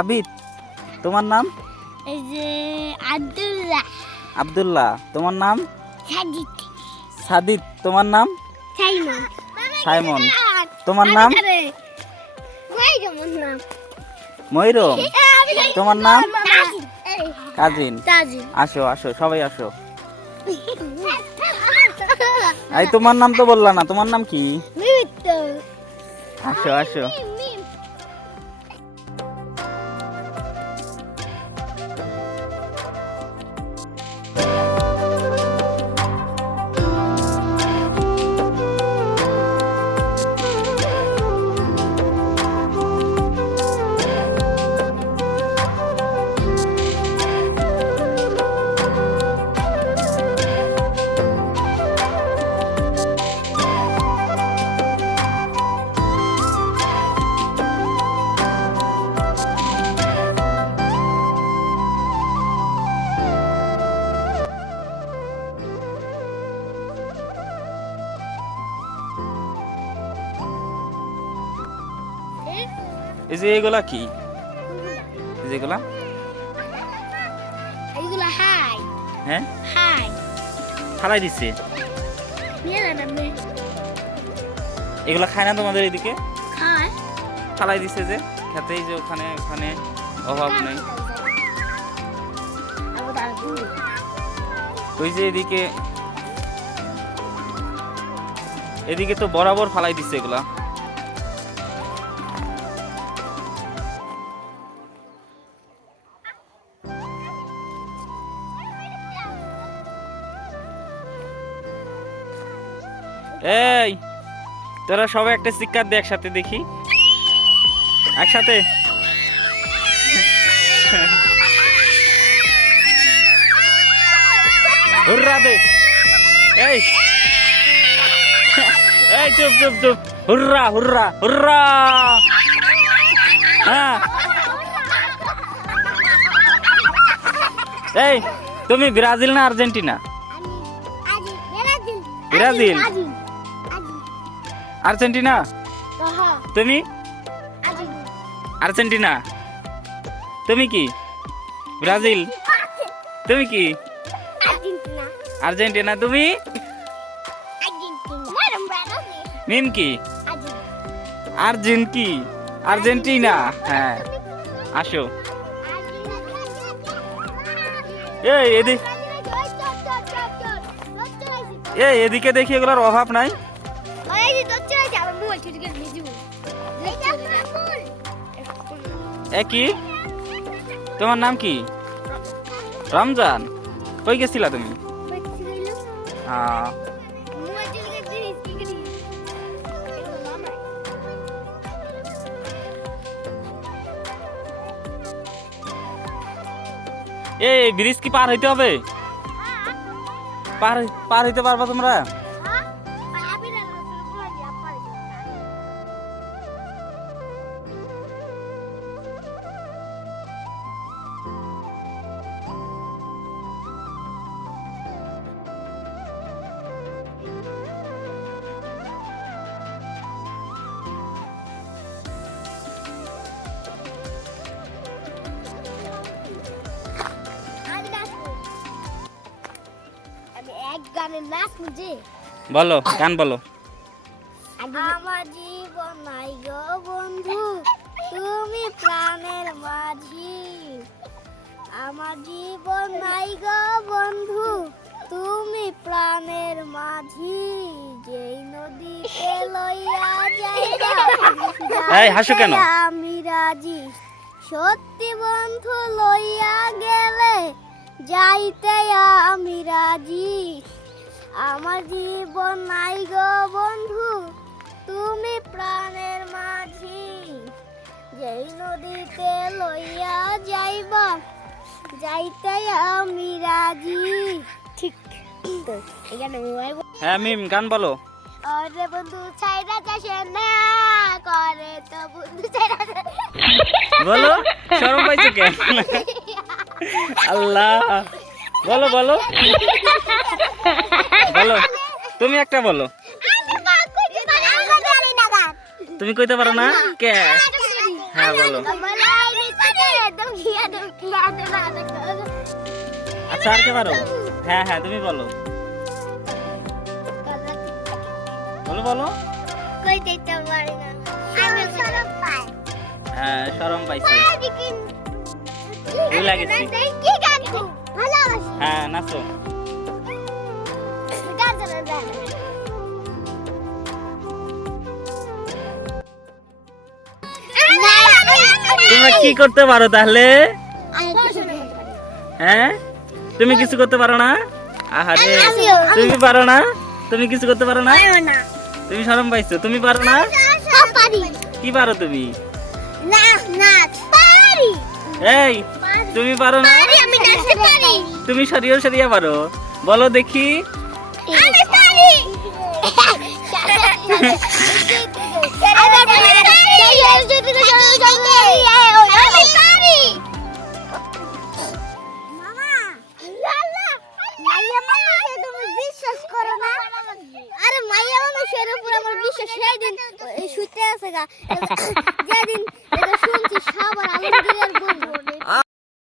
আবিদ। তোমার নাম? এই যে আব্দুল্লাহ। আব্দুল্লাহ। তোমার নাম? সাজিদ। সাদিদ। তোমার নাম? সাইমন। সাইমন। তোমার নাম? ময়ূরম। তোমার নাম? কাজিন। আসো আসো সবাই আসো। এই তোমার নাম তো বললা না, তোমার নাম কি? আসো আসো। এই যে এগুলা কি? এই যে এগুলা? এগুলা হাই। হ্যাঁ হাই। ফালাই দিছে। নিয়ে না মে। এগুলা খায় না তোমাদের এদিকে? খায়। ফালাই দিছে যে খেতেই, যে ওখানে ওখানে অভাব নেই। ওই যে এদিকে, এদিকে তো বরাবর ফালাই দিছে এগুলা। এই তোরা সবাই একটা চিৎকার দে একসাথে দেখি, একসাথে। হুররা দে। এই এই চুপ চুপ চুপ। হুররা হুররা হুররা। হ্যাঁ এই তুমি ব্রাজিল না আর্জেন্টিনা? ব্রাজিল। আর্জেন্টিনা। তুমি? আর্জেন্টিনা। তুমি কি? ব্রাজিল। তুমি কি? আর্জেন্টিনা। তুমি? মিম কি? আর্জেন কি? আর্জেন্টিনা। হ্যাঁ আসো। এই এদিকে, এই এদিকে দেখি, এগুলোর অভাব নাই। কি তোমার নাম কি? রমজান। কই গেছিলা তুমি? এই ব্রিজ কি পার হইতে হবে? পার হইতে পারবা তোমরা? বলো, গান বলো। আমার জীবন নাই গো বন্ধু, তুমি প্রাণের মাঝি। আমার জীবন নাই গো বন্ধু, তুমি প্রাণের মাঝি। যেই নদীতে লইয়া যাইবা এই হাসো কেন? আমি রাজি। সত্যি বন্ধু লইয়া গেলে যাইতে আমি রাজি। আমার জীবন নাই গো বন্ধু, তুমি প্রাণের মাঝি। যেই নদীতে লইয়া যাইবা যাইতে আমি রাজি। ঠিক তো এখানে হ্যাঁ মিম, গান বলো। আরে বন্ধু ছাইরা যাসে না করে তো বন্ধু ছাইরা বলো, শরম পাইছো কেন? আল্লাহ, বলো বলো বলো, তুমি একটা বলো। তুমি কইতে পারো না কে? হ্যাঁ বলো। আচ্ছা আর কে পারো? হ্যাঁ হ্যাঁ তুমি বলো বলো বলো। কই দিতে পারি না আমি সরব পাই হ্যাঁ শরম পাইছে। ভুল লাগেছে। কি গান ভালোবাসি হ্যাঁ নাচো। গান জানা তোমরা কি করতে পারো তাহলে? হ্যাঁ তুমি কিছু করতে পারো না? আহারে তুমি পারো না? তুমি কিছু করতে পারো না? তুমি শরম পাইছো? তুমি পারো না? কি পারো তুমি? এই তুমি পারো না? তুমি সরিয়ে সরিয়ে পারো, বলো দেখি। আরে মাইয়া মানুষের উপর আমার বিশ্বাস সেই দিন শুতে আছে গা যেদিন